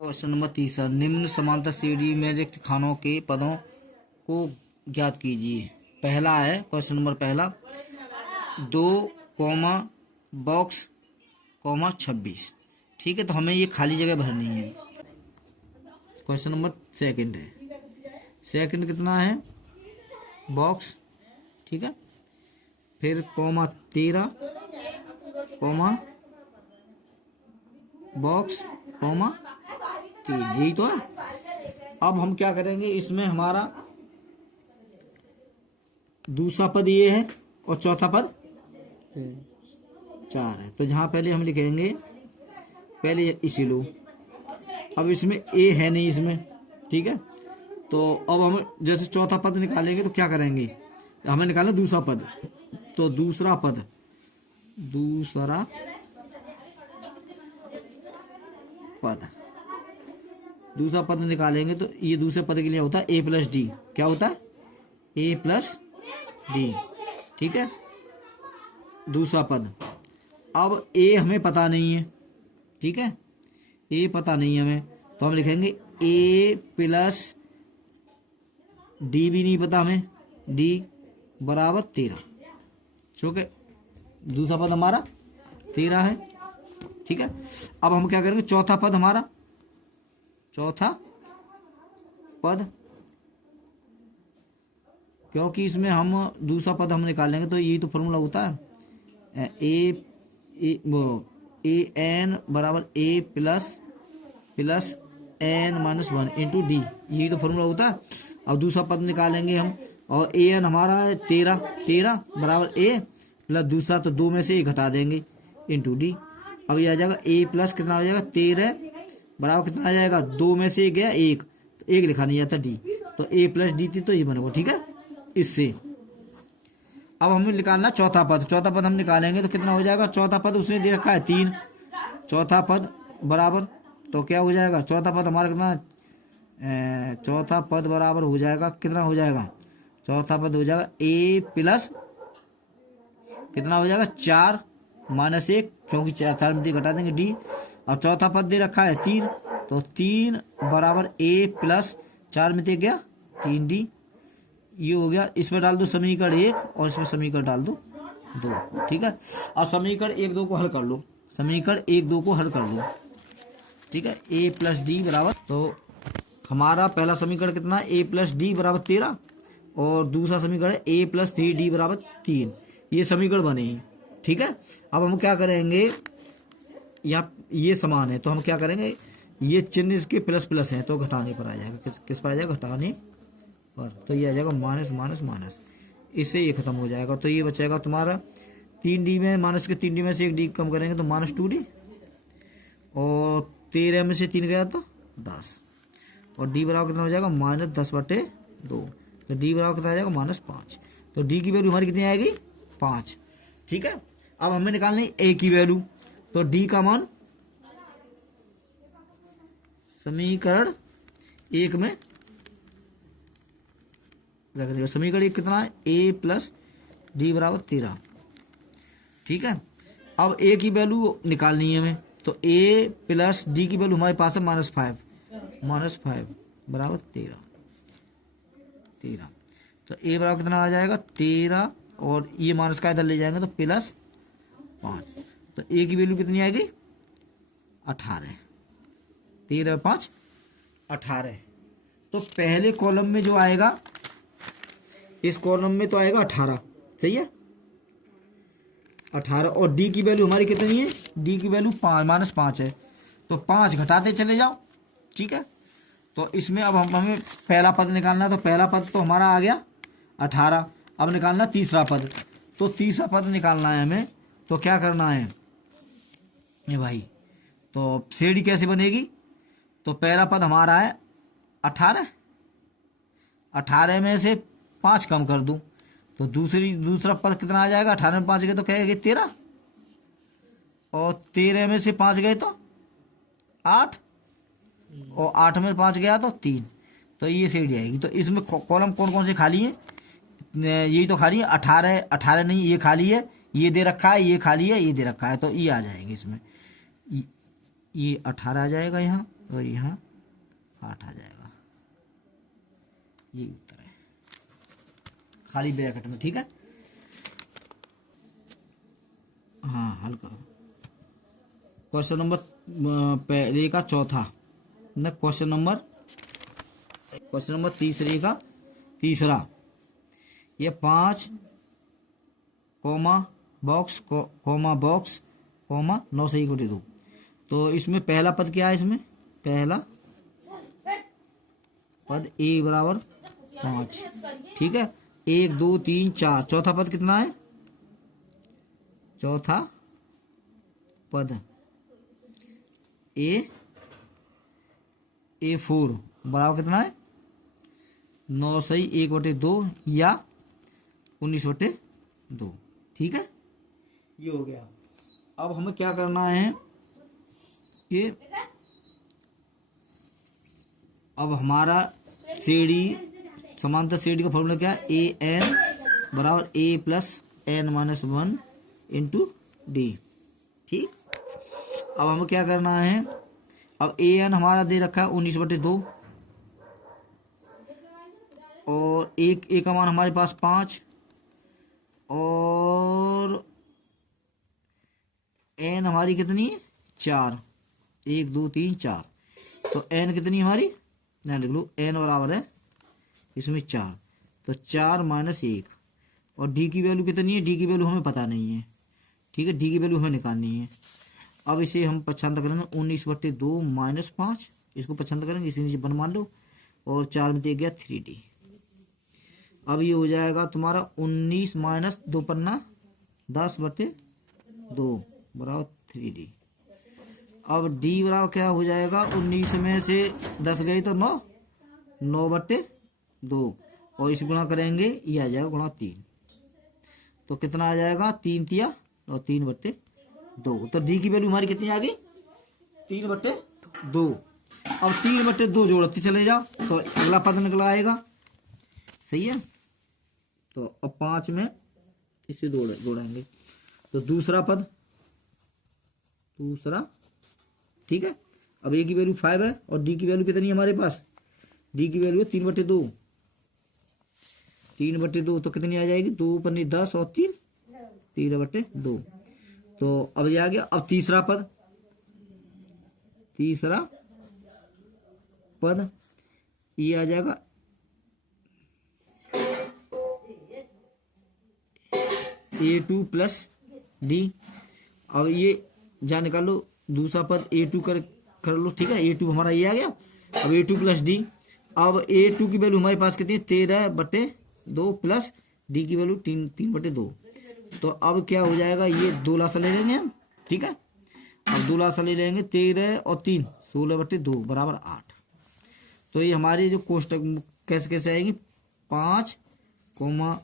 Question number 30 निम्न समांतर सीढ़ी में रिक्त खानों के पदों को ज्ञात कीजिए। पहला है क्वेश्चन नंबर पहला 2 कॉमा बॉक्स कॉमा 26। ठीक है, तो हमें ये खाली जगह भरनी है। क्वेश्चन नंबर सेकंड है, सेकंड कितना है बॉक्स, ठीक है, फिर कॉमा 13 कॉमा बॉक्स कॉमा 3, यही तो है। अब हम क्या करेंगे, इसमें हमारा दूसरा पद ये है और चौथा पद 4 है। तो जहां पहले हम लिखेंगे, पहले इसी लो। अब इसमें ए है नहीं इसमें, ठीक है, तो अब हम जैसे चौथा पद निकालेंगे तो क्या करेंगे, हमें निकालना दूसरा पद। तो दूसरा पद निकालेंगे तो ये दूसरे पद के लिए होता है ए प्लस डी। क्या होता है, ए प्लस डी, ठीक है, दूसरा पद। अब ए हमें पता नहीं है, ठीक है, ए पता नहीं है हमें, तो हम लिखेंगे ए प्लस डी भी नहीं पता हमें, डी बराबर 13, क्योंकि दूसरा पद हमारा 13 है, ठीक है। अब हम क्या करेंगे, चौथा पद हमारा, चौथा पद, क्योंकि इसमें हम दूसरा पद हम निकालेंगे तो यही तो फॉर्मूला होता है, ए एन बराबर a plus n minus 1 into d, यही तो फॉर्मूला होता है। अब दूसरा पद निकालेंगे हम, और ए एन हमारा है 13 बराबर ए प्लस दूसरा तो 2 में से 1 घटा देंगे इंटू डी। अब ये आ जाएगा ए प्लस कितना हो जाएगा 13 बराबर कितना आ जाएगा, 2 में से गया 1, तो 1 लिखा नहीं जाता डी, तो ए प्लस डी थी तो ये बनेगा, ठीक है। इससे अब हमें निकालना चौथा पद, चौथा पद हम निकालेंगे तो कितना हो जाएगा, चौथा पद उसने दे रखा है 3, चौथा पद बराबर, तो क्या हो जाएगा, चौथा पद हमारा कितना, चौथा पद बराबर हो जाएगा, कितना हो जाएगा, चौथा पद हो जाएगा ए प्लस कितना हो जाएगा 4 माइनस 1, क्योंकि 4 में घटा देंगे डी। और चौथा पद दे रखा है 3, तो 3 बराबर ए प्लस 4 में गया 3 डी, ये हो गया। इसमें डाल दो समीकरण 1 और इसमें समीकरण डाल दो 2, ठीक है। और समीकरण 1 2 को हल कर लो, समीकरण 1 2 को हल कर लो, ठीक है। ए प्लस डी बराबर, तो हमारा पहला समीकरण कितना, ए प्लस डी बराबर 13, और दूसरा समीकरण ए प्लस 3 डी बराबर 3, ये समीकरण बने हैं, ठीक है। अब हम क्या करेंगे, या ये समान है तो हम क्या करेंगे, ये चिन्ह इसके प्लस प्लस है तो घटाने पर आ जाएगा, किस पर आ जाएगा, घटाने पर, तो ये आ जाएगा माइनस माइनस माइनस, इससे ये खत्म हो जाएगा। तो ये बचेगा तुम्हारा 3 डी में, माइनस के 3 डी में से 1 डी कम करेंगे तो माइनस 2 डी, और 13 में से 3 गया तो 10, और डी बराबर कितना हो जाएगा, माइनस 10/2, तो डी बराबर कितना आ जाएगा, माइनस 5। तो डी की वैल्यू हमारी कितनी आएगी, 5, ठीक है। अब हमें निकालनी ए की वैल्यू, तो डी का मान समीकरण 1 में रख देगा। समीकरण 1 कितना है, ए प्लस डी बराबर 13, ठीक है। अब ए की वैल्यू निकालनी है हमें, तो ए प्लस डी की वैल्यू हमारे पास है -5 बराबर 13, तो ए बराबर कितना आ जाएगा 13, और ये माइनस का इधर ले जाएंगे तो प्लस 5, तो ए की वैल्यू कितनी आएगी 18, 13 5 18। तो पहले कॉलम में जो आएगा, इस कॉलम में तो आएगा 18, सही है 18, और डी की वैल्यू हमारी कितनी है, डी की वैल्यू -5 है, तो 5 घटाते चले जाओ, ठीक है। तो इसमें अब हमें पहला पद निकालना है, तो पहला पद तो हमारा आ गया 18। अब निकालना तीसरा पद, तो तीसरा पद निकालना है हमें, तो क्या करना है ये भाई, तो सीढ़ी कैसे बनेगी, तो पहला पद हमारा है 18 में से 5 कम कर दूं तो दूसरा पद कितना आ जाएगा, 18 में 5 गए तो क्या गए 13, और 13 में से 5 गए तो 8, और 8 में 5 गया तो 3, तो ये सीढ़ी आएगी। तो इसमें कॉलम कौन कौन से खाली हैं, यही तो खाली है, 18 नहीं, ये खाली है, ये दे रखा है, ये खाली है, ये दे रखा है, तो ये आ जाएंगे इसमें, ये 18 आ जाएगा यहाँ, और यहाँ 8 आ जाएगा। ये उत्तर है खाली ब्रैकेट में। ठीक है, हाँ हल करो। क्वेश्चन नंबर पहले का चौथा न क्वेश्चन नंबर तीसरे का तीसरा। ये 5 कॉमा बॉक्स 9 से 1/2। तो इसमें पहला पद क्या है? इसमें पहला पद a बराबर 5। ठीक है, 1 2 3 4। चौथा पद कितना है? चौथा पद A4 बराबर कितना है? 9 से 1/2 या 19/2। ठीक है, ये हो गया। अब हमें क्या करना है कि अब हमारा सीडी समांतर सीडी का फॉर्मूला क्या है? AN बराबर A plus N minus 1 into D. ठीक, अब हमें क्या करना है? अब AN हमारा दे रखा है 19/2 और A का मान हमारे पास 5 और N हमारी कितनी है? 4। 1 2 3 4। तो N कितनी हमारी? ना लिख लो, N बराबर है इसमें 4। तो 4 माइनस 1। और D की वैल्यू कितनी है? D की वैल्यू हमें पता नहीं है। ठीक है, D की वैल्यू हमें निकालनी है। अब इसे हम पछांत करेंगे 19/2 माइनस 5। इसको पछांत करेंगे, इसे नीचे 1 मान लो और 4 में दे गया 3D। अब ये हो जाएगा तुम्हारा 19 माइनस 2 पन्ना 10/2 बराबर 3D। अब D बराबर क्या हो जाएगा? 19 में से 10 गई तो 9, 9/2 और इसे गुणा करेंगे, ये आ जाएगा गुणा 3। तो कितना आ जाएगा? 3 तिया और 3/2। तो D की वैल्यू हमारी कितनी आ गई? 3/2। अब 3/2 जोड़ते चले जाओ तो अगला पद निकल आएगा। सही है, तो अब 5 में इसे जोड़ेंगे तो दूसरा पद ठीक है। अब A की वैल्यू 5 है और D की वैल्यू कितनी है हमारे पास? D की वैल्यू है 3/2। 3/2 तो कितनी आ जाएगी? 2 पन्नी 10 और 3 13/2। तो अब ये आ गया। अब तीसरा पद ये आ जाएगा A2 प्लस D। अब ये जा निकालो, दूसरा पद A2 कर लो। ठीक है, A2 हमारा ये आ गया। अब A2 प्लस D। अब A2 की वैल्यू हमारे पास कितनी है? 13/2 प्लस D की वैल्यू 3/2। तो अब क्या हो जाएगा? ये 2 लासा ले लेंगे हम। ठीक है, अब 2 लासा ले लेंगे। 13 और 3 16/2 बराबर 8। तो ये हमारी जो कोष्टक कैसे कैसे आएगी? 5 कोमा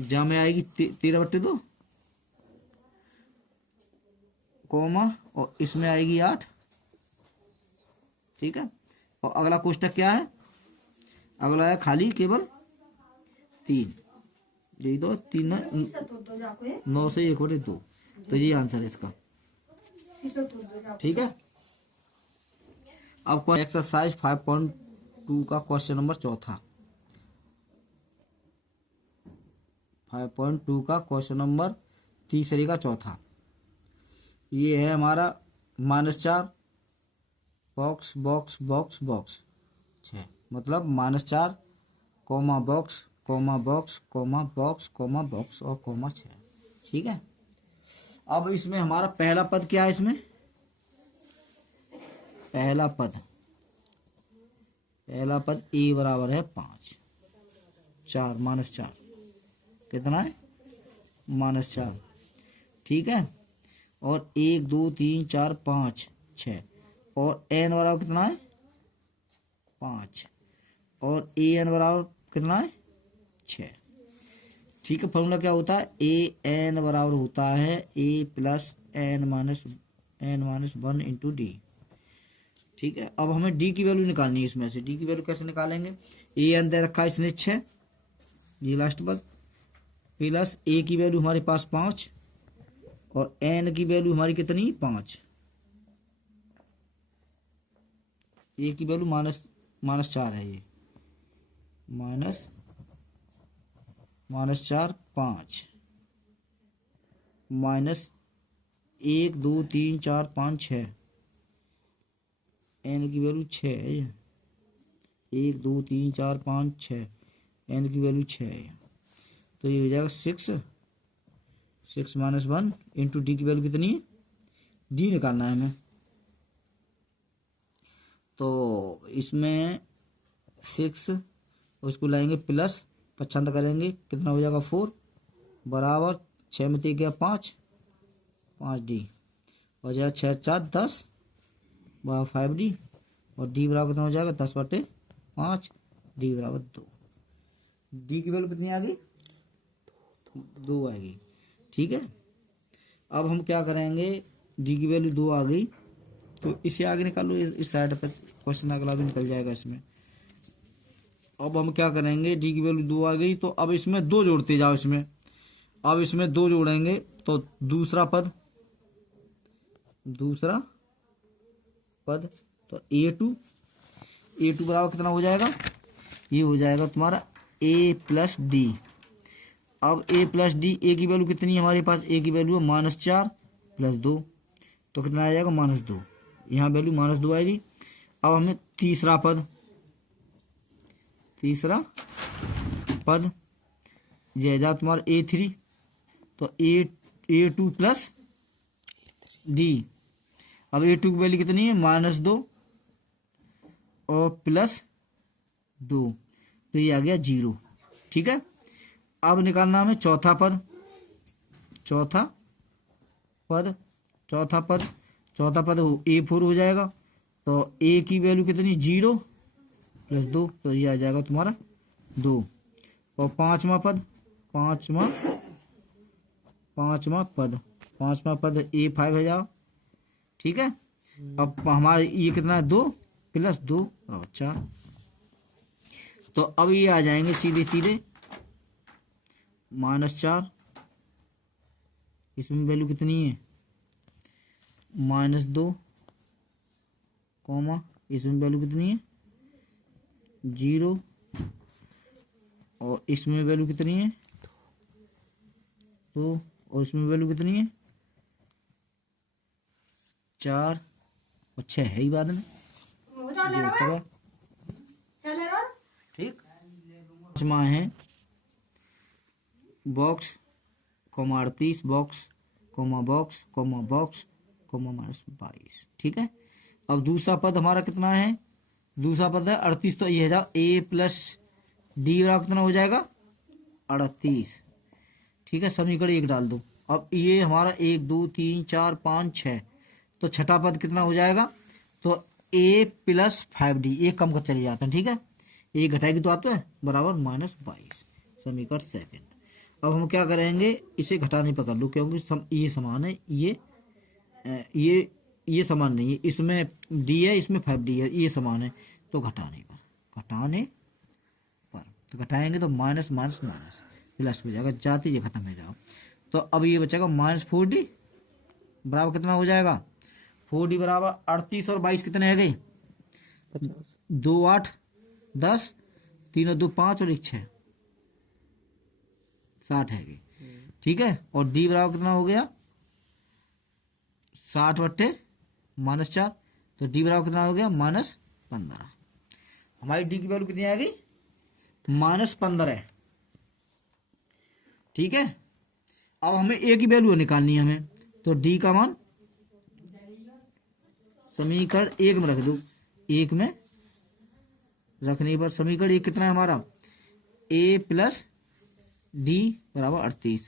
जा में आएगी 13/2 कोमा और इसमें आएगी 8। ठीक है, और अगला कोष्टक क्या है? अगला है खाली केवल 3। यही दो 3 9 से 1/2। तो ये आंसर है इसका। ठीक है, अब एक्सरसाइज 5.2 का क्वेश्चन नंबर चौथा। 5.2 का क्वेश्चन नंबर तीसरे का चौथा। ये है हमारा -4 बॉक्स बॉक्स बॉक्स बॉक्स 6। मतलब -4 comma box comma box comma box comma box और कोमा 6। ठीक है, अब इसमें हमारा पहला पद क्या है? इसमें पहला पद A बराबर है 5। 4 -4 कितना है? -4। ठीक है, और 1 2 3 4 5 6 और N बराबर कितना है? 5 और AN बराबर कितना है? 6। ठीक है, फॉर्मूला क्या होता है? AN बराबर होता है A plus N minus 1 into D। ठीक है, अब हमें D की वैल्यू निकालनी है। इसमें से D की वैल्यू कैसे निकालेंगे? AN दे रखा है इसने 6, ये लास्ट पद, प्लस A की वैल्यू हमारे पास 5 और N की वैल्यू हमारी कितनी? 5। ए की वैल्यू -4 है, ये -4 5 -1 2 3 4 5 6, एन की वैल्यू 6 है ये, 1 2 3 4 5 6, एन की वैल्यू 6 है, तो ये हो जाएगा 6 -1 इंटू डी की वैल्यू कितनी है, डी निकालना है हमें। तो इसमें 6 उसको लाएंगे प्लस 55 करेंगे, कितना हो जाएगा 4 बराबर 6 में 3 गया 5 डी, और जाएगा 6 4 10 बराबर 5 डी, और डी बराबर कितना हो जाएगा 10/5, डी बराबर 2। डी की वैल्यू कितनी आ गई, 2 आएगी। ठीक है, अब हम क्या करेंगे, डी की वैल्यू 2 आ गई, तो इसे आगे निकालो, इस साइड पर क्वेश्चन अगला भी निकल जाएगा इसमें। अब हम क्या करेंगे, डी की वैल्यू 2 आ गई, तो अब इसमें 2 जोड़ते जाओ, इसमें अब इसमें 2 जोड़ेंगे तो दूसरा पद तो ए टू बराबर कितना हो जाएगा, ये हो जाएगा तुम्हारा ए प्लस डी। अब ए प्लस डी, ए की वैल्यू कितनी है हमारे पास, ए की वैल्यू है -4 + 2, तो कितना आ जाएगा -2, यहाँ वैल्यू -2 आएगी। अब हमें तीसरा पद ये जा तुम्हारा A3, तो A2 प्लस डी। अब A2 की वैल्यू कितनी है, -2 और +2, तो ये आ गया 0। ठीक है, अब निकालना हमें चौथा पद A4 हो जाएगा, तो A की वैल्यू कितनी 0 + 2, तो ये आ जाएगा तुम्हारा 2। और पांचवा पद A5 है जाओ। ठीक है, अब हमारा ये कितना है 2 + 2 और 4, तो अब ये आ जाएंगे सीधे -4, इसमें वैल्यू कितनी है -2, इसमें वैल्यू कितनी है 0, और इसमें वैल्यू कितनी है 2, और इसमें वैल्यू कितनी है 4 और 6 है ही बाद में। ठीक, 5वां है बॉक्स, -38 बॉक्स, -22। ठीक है, अब दूसरा पद हमारा कितना है, दूसरा पद है 38, तो ये जाओ ए प्लस डी बराबर कितना हो जाएगा 38। ठीक है, समीकरण 1 डाल दो। अब ये हमारा 1 2 3 4 5 6, तो छठा पद कितना हो जाएगा, तो a + 5d, एक कम कर चले जाते हैं। ठीक है, एक घटाएगी तो आता है बराबर -22, समीकरण 2। अब हम क्या करेंगे, इसे घटाने पर कर लो, क्योंकि ये समान है, ये समान नहीं है, इसमें d है इसमें 5d है, ये समान है, तो घटाने पर तो घटाएंगे तो माइनस प्लस हो जाएगा, जाते ये खत्म हो जाओ। तो अब ये बचेगा -4d बराबर कितना हो जाएगा, 4d बराबर 38 और 22 कितने है गए 2 8 10, 3 और 2 5 और 1 6, 60 है गई। ठीक है, और d बराबर कितना हो गया 60/-4, तो d बराबर कितना हो गया -15। हमारी d की वैल्यू कितनी आएगी -15। ठीक है, अब हमें a की वैल्यू निकालनी है हमें, तो d का मान समीकरण 1 में रख दो, 1 में रखने पर समीकरण 1 कितना है हमारा a + d बराबर 38।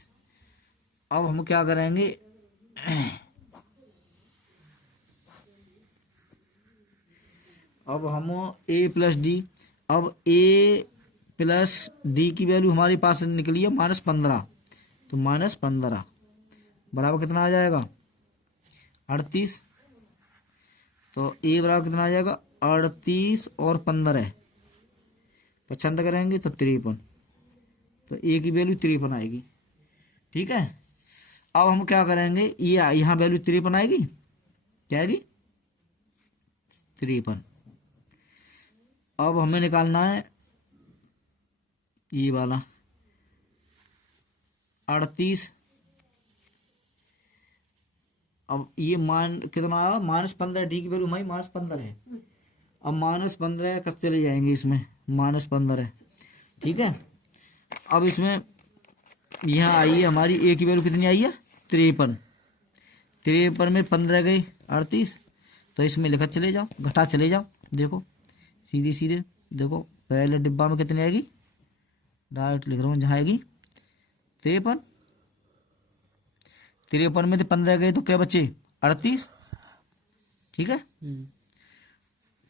अब हम क्या करेंगे, अब हम a + d, अब a + d की वैल्यू हमारे पास निकली है -15, तो -15 बराबर कितना आ जाएगा 38, तो a बराबर कितना आ जाएगा 38 और 15 55 करेंगे तो 53, तो a की वैल्यू 53 आएगी। ठीक है, अब हम क्या करेंगे, ये यहाँ वैल्यू 53 आएगी, क्या आएगी 53, अब हमें निकालना है ये वाला 38। अब ये मान कितना आया, -15। डी की वैल्यू हमारी -15 है। अब -15 कब चले जाएंगे इसमें, -15 ठीक है। अब इसमें यहाँ आई है हमारी ए की वैल्यू कितनी आई है, 53। 53 में 15 गई 38, तो इसमें लिखा चले जाओ, घटा चले जाओ। देखो सीधे सीधे देखो, पहले डिब्बा में कितनी आएगी, डायरेक्ट लिख रहा हूँ जहाँ आएगी 53। 53 में तो 15 गए तो क्या बचे 38, ठीक है,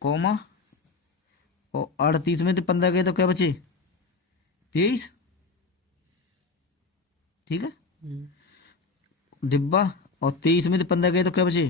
कॉमा, और 38 में तो 15 गए तो क्या बचे 23, ठीक है, डिब्बा, और 23 में तो 15 गए तो क्या बचे